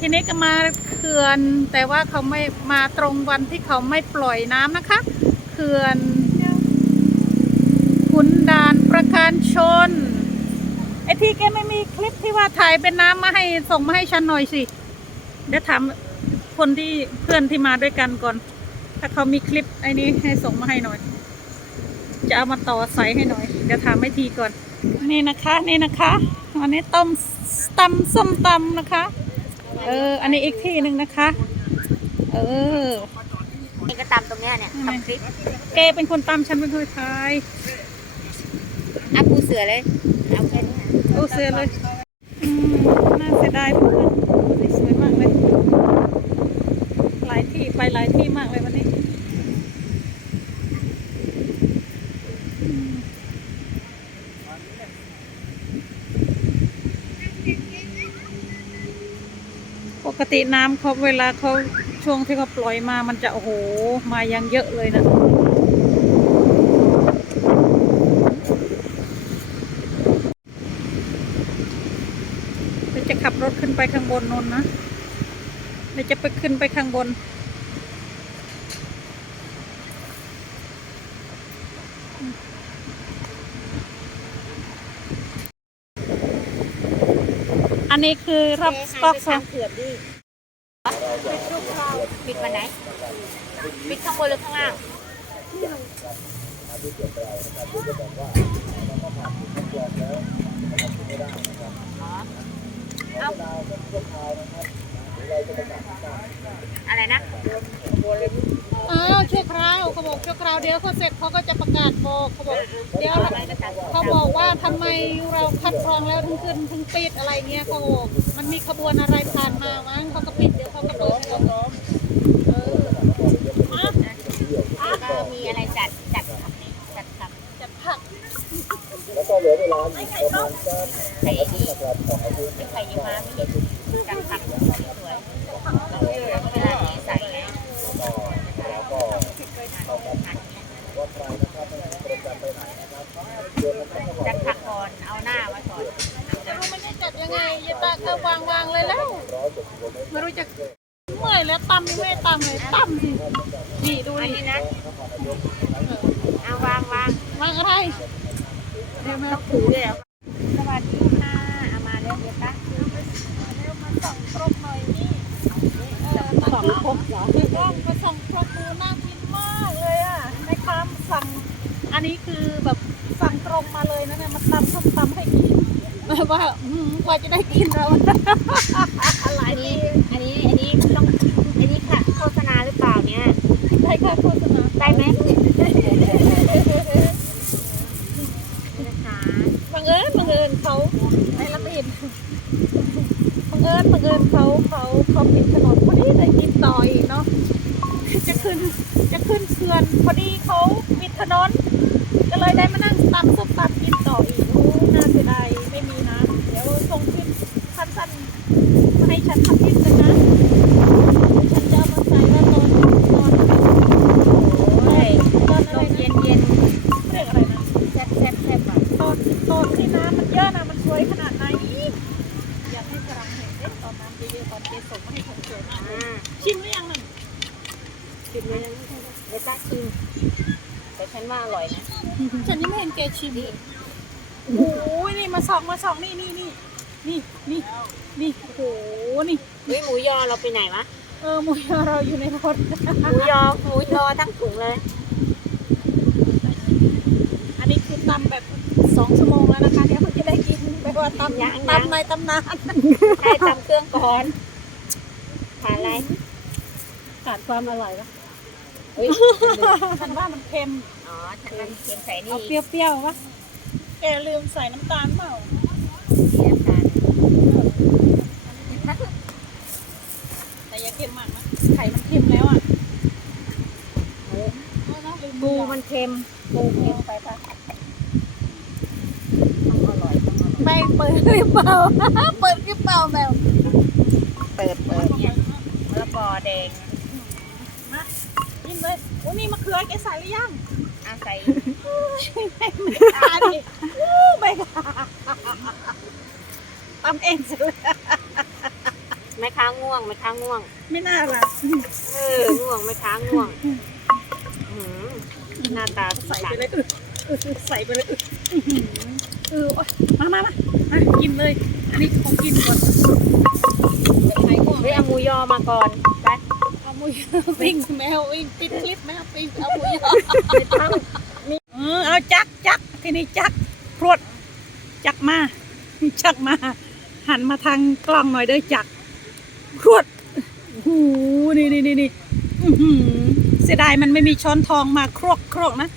ทีนี้ก็มาเขื่อน แต่ว่าเขาไม่มาตรงวันที่เขาไม่ปล่อยน้ำนะคะ เขื่อนขุนด่านประการชนไอที่แกไม่มีคลิปที่ว่าถ่ายเป็นน้ำมาให้ส่งมาให้ฉันหน่อยสิ เดี๋ยวถามคนที่เพื่อนที่มาด้วยกันก่อน ถ้าเขามีคลิปไอ้นี้ให้ส่งมาให้หน่อย จะเอามาต่อใส่ให้หน่อย เดี๋ยวถามไม่ทีก่อน นี่นะคะ นี่นะคะอันนี้ต้มตำส้มตำนะคะ เออ อันนี้อีกที่หนึ่งนะคะ เออเองก็ตามตรงเนี้ยเนี่ยทำคลิปเกเป็นคนตำฉันเป็นคนทายอะปูเสือเลยเอาแค่นี้นะโอ้เสียเลยอืมน่าเสียดายเพื่อนนี่สวยมากเลย หลายที่ไปหลายที่มากเลยวันนี้อืมปก ติน้ำเขาเวลาเขาช่วงที่เขาปล่อยมามันจะโอ้โหมายังเยอะเลยนะเดี๋ยวจะขับรถขึ้นไปข้างบนนนนะเดี๋ยวจะไปขึ้นไปข้างบน อันนี้คือรับสต็อกสองเขือบดิ ปิดทุกคราวปิดวันไหน ปิดข้างบนหรือข้างล่างอ๋อเอาอะไรนะ ชั่วคราวเดี๋ยวเขาเสร็จเขาก็จะประกาศบอกเขาบอกเดี๋ยวเขาบอกว่าทำไมเราคัดกรองแล้วถึงขึ้นถึงปิดอะไรเงี้ยเขาบอกมันมีขบวนอะไรผ่านมามั้งเขาก็ปิดเดี๋ยวเขาก็เปิดเองเออมาล้วก็มีอะไรจัดจัดขับจัดขับจัดผักไข่ดีไม่ไข่ยังมาไม่เห็นจัดขับออเวลาที่ใส่ไง จัดผักก่อนเอาหน้าไว้ก่อนจะรู้มันจะจัดยังไงยายตาก็วางวางเลยแล้วไม่รู้จะเมื่อยแล้วตำยังไม่ได้ตำเลยตำสินี่ดูอันนี่นี้นะเอาวางวางวางอะไรเดี๋ยวมาถูด้วยเหรอสวัสดีค่ะเอามาเร็วเดี๋ยวตาเดี๋ยวมาส่องครกหน่อยนี่เออสองครกเหรอก็มาส่องครกดูน่ากินมากเลยอะในคำสั่งอันนี้คือแบบ สั่งตรงมาเลยนะเนี่ยมาตำส้มตำให้กินแบบว่าอืมกว่าจะได้กินเรา หลายอันปีนี้อันนี้อันนี้ต้องอันนี้ค่ะโฆษณาหรือเปล่าเนี่ยได้ค่าโฆษณาได้ไหมนะคะบังเอิญบังเอิญเขาไอ้ละติดบังเอิญบังเอิญเขาเขาเขาปิดถนนพอดีได้กินต่ออีกเนาะจะขึ้นจะขึ้นเขื่อนพอดีเขาปิดถนนก็เลยได้มานั่งตำส้มตำกินต่ออีกโอ้น่าเสียดายไม่มีนะ เดี๋ยวส่งคลิปสั้นๆมาให้ ฉันทำคลิปกันนะฉันจะเอามาใส่ว่าตอนตอนโอ้ยตอนอะลไรมเย็นเย็นเรียกอะไรนะแซ่บแซ่บแซ่บอะตอนตอนที่น้ำมันเยอะนะมันสวยขนาดไหนอยากให้ฝรั่งเห็นเด้ตอนน้ำเยอะๆตอนเจส่งมาให้ผมสวยมากชิมหรือยังนั่นชิมเลยนะเดี๋ยวตาชิมแต่ฉันว่าอร่อยนะฉันยังไม่เห็นแกชิมเลยโอ้โหนี่มาส่องมาส่องนี่นี่นี่ นี่นี่นี่โอ้โหนี่เฮ้ยหมูยอเราไปไหนวะ เออหมูยอเราอยู่ในรถหมูยอหมูยอทั้งถุงเลย อันนี้คือตำแบบสองชั่วโมงแล้วนะคะเนี่ยเพิ่งจะได้กินแบบว่าตำยังตำในตำนานให้ตำเครื่องก่อนผ่านอะไรขาดความอร่อยแล้วเฮ้ยฉันว่ามันเค็ม อ๋อฉันมันเค็มใส่นี่ เอาเปรี้ยวๆวะแกลืมใส่น้ำตาลเปล่า น้ำตาล แต่อย่าเค็มมากนะ ไข่มันเค็มแล้วอะเออเนอะลืมปูมันเค็มปูเค็มไปปะต้องอร่อยต้องอร่อยไม่เปิดหรือเปล่า เปิดหรือเปล่าแบบเปิดเปิดเนี่ยมะละกอแดงมากินเลยโอ้นี่มะเขือแกใส่หรือยังเอาใส่ไม่กล้าดิอู้ไม่กล้าตำเองสิเลย แม่ค้าง่วงแม่ค้าง่วง ไม่น่าล่ะเออง่วงแม่ค้าง่วงอืมหน้าตาใส่ไปเลยเออเออใส่ไปเลยเอออื้อหือเออโอ๊ยมามามามากินเลย อันนี้ของกินก่อนใส่ก่อนเฮ้ยเอาหมูยอมาก่อนไปเอามุยปิ้งแมวปิ้งปิดคลิปแมวปิ้งเอามุยไม่ต้องเออเอาจักจักทีนี้จักพรวดจักมาจักมา หันมาทางกล้องหน่อยเด้อจัก พรวดโอ้โหนี่นี่นี่นี่อื้อหือเสียดายมันไม่มีช้อนทองมาครกครกนะ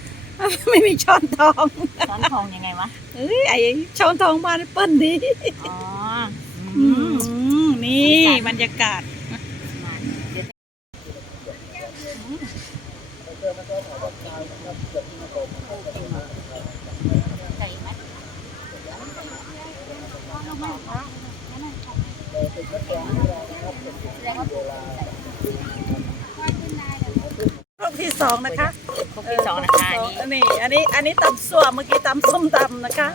ไม่มีช้อนทองช้อนทองยังไงวะ เอ้ยไอ้ช้อนทองมาเปิ้ลดีอ๋ออืมนี่บรรยากาศใส่ไหม รอบที่ สองนะคะครกที่สองนะคะอันนี้อันนี้อันนี้อันนี้ตำส่วเมื่อกี้ตำส้มตำนะคะ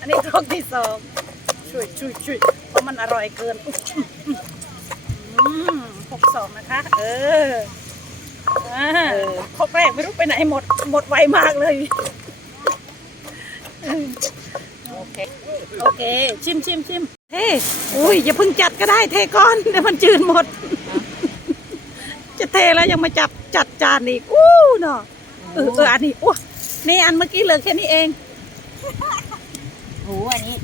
อันนี้รอบที่สองช่วยช่วยช่วยเพราะมันอร่อยเกินอืมหกสองนะคะ เอออ่าครกแรกไม่รู้ไปไหนหมดหมดไวมากเลยโอเคโอเค ชิมชิมชิมเท่อุ้ยอย่าเพิ่งจัดก็ได้เทก่อนเดี๋ยวมันจืดหมด จะเทแล้วยังมาจับจัดจานอีกอู้เนาะเออเอออันนี้อ้วนี่อันเมื่อกี้เหลือแค่นี้เองหมูอันนี้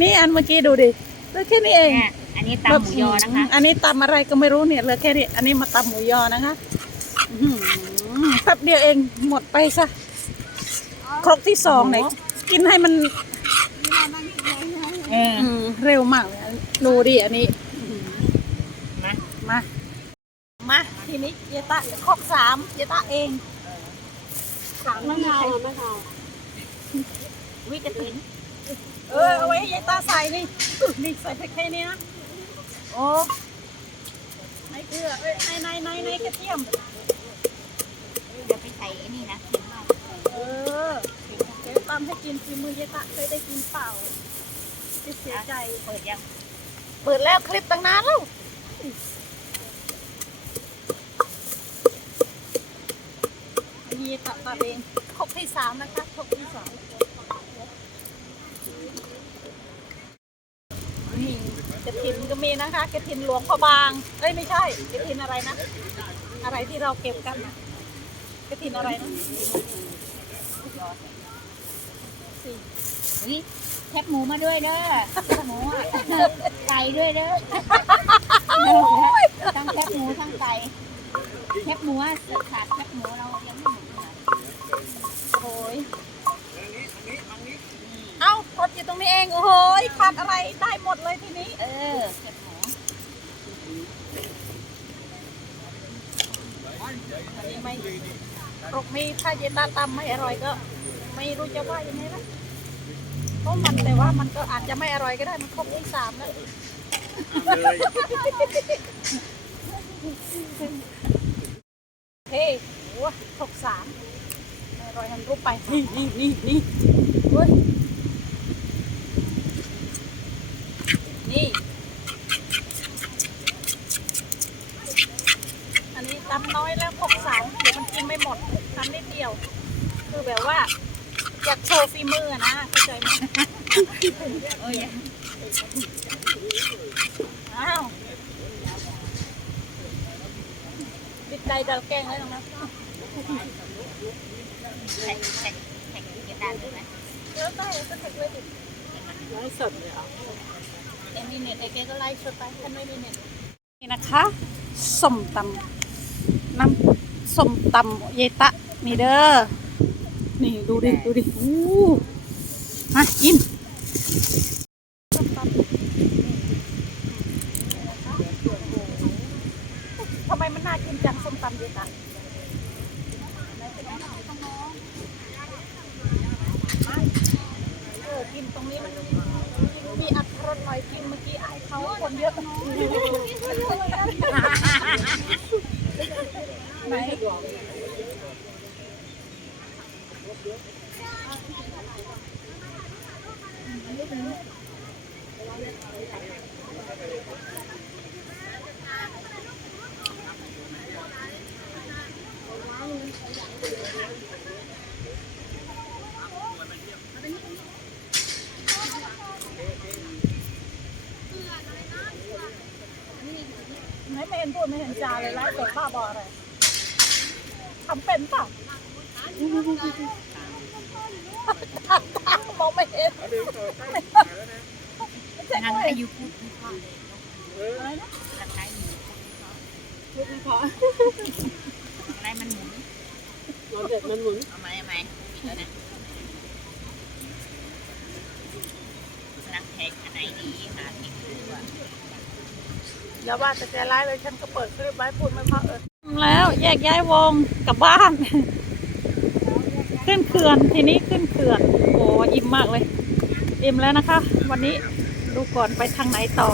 นี่อันเมื่อกี้ดูดิเหลือแค่นี้เอง เนี่ยอันนี้ตำหมูยอนะคะ อันนี้ตำอะไรก็ไม่รู้เนี่ยเหลือแค่นี้ อันนี้มาตำหมูยอนะคะอื้อหือแป๊บเดียวเองหมดไปซะครกที่สองเนี่ยกินให้มันเอออืมเร็วมากเลยดูดิอันนี้มามามา ทีนี้เยตะครกสามเยตะเองสามมะนาวมะนาววิกระถิน เออเอาไว้ให้เยตาใส่นี่อึ๊ะนี่ใส่ไปแค่นี้นะโอ้ในเกลือเอ้ยในในในในกระเทียมเดี๋ยวไปใส่ไอ้นี่นะเออเดี๋ยวตำให้กินฝีมือเยตะเคยได้กินเปล่าจะเสียใจเปิดยัง เปิดแล้วคลิปตั้งนานแล้ว อันนี้ตัดตัดเองครกที่สามนะคะครกที่สามนี่กระถินก็มีนะคะกระถินหลวงพระบางเอ้ยไม่ใช่กระถินอะไรนะ อะไรที่เราเก็บกันนะกระถินอะไรนะสี่อุ้ยแคบหมูมาด้วยเด้อแคบหมูอะไก่ด้วยเด้อทั้งแคบหมูทั้งไก่แคบหมูอะขาดแคบหมูเรายังไม่หมดเล ยโอ้ยเอ้ากดอยู่ตรงนี้เองโอ้โหขาดอะไรได้หมดเลยทีนี้ เออแคบหมูอันนี้ไม่รกมีถ้าเยตาตำไม่อร่อยก็ ไม่รู้จะว่ายังไงนะเพราะมันแต่ว่ามันก็อาจจะไม่อร่อยก็ได้มันครบที่สามแล้วเฮ้ยโอ้ครบสามไม่อ ร่อยทำรูปไปนี่นี่นี่นี่เฮ้ยนี่ อันนี้ตำน้อยแล้วครบสามเดี๋ยวมันกินไม่หมดทำนิดเดียว คือแบบว่า อยากโชว์ฝีมืออะนะเข้าใจไหมเอ้ยอ้าวติดใจดาวแกงเลยตรงนั้น แข่งแข่งแข่งกินกันด้วยไหมเออได้ก็แท็กเลยดิไลฟ์สดเลยอะเอ็มมีเน็ตไอเกก็ไลฟ์สดไปท่านไม่มีเน็ตนี่นะคะส้มตำน้ำส้มตำเยตะนี่เด้อนี่ดูดิดูดิอู้มากินส้มตำทำไมมันน่ากินจังส้มตำเยตะเออ กินตรงนี้มันมีอัตรสหน่อยกินเมื่อกี้อายเขาคนเยอะไหนไม่ เห็นจาเลยไลฟ์สดบ้าบออะไรทำเป็นเปล่ะมองไม่เห็นนางอายุพูดไม่พอเลยอะไรนะนางอายุพูดไม่พออะไรมันหมุนราเด็ดมันหมุนเอาไหมเอาไหมอีกแล้วนะรักแท็กอันไหนดีหาเทคดูอะ อย่าว่าแต่แกไลฟ์เลยฉันก็เปิดคลิปไว้พูดไม่พอเออแล้วแยกย้ายวงกลับบ้าน ขึ้นเขื่อนทีนี้ขึ้นเขื่อนโอ้อิ่มมากเลย อิ่มแล้วนะคะ วันนี้ดูก่อนไปทางไหนต่อ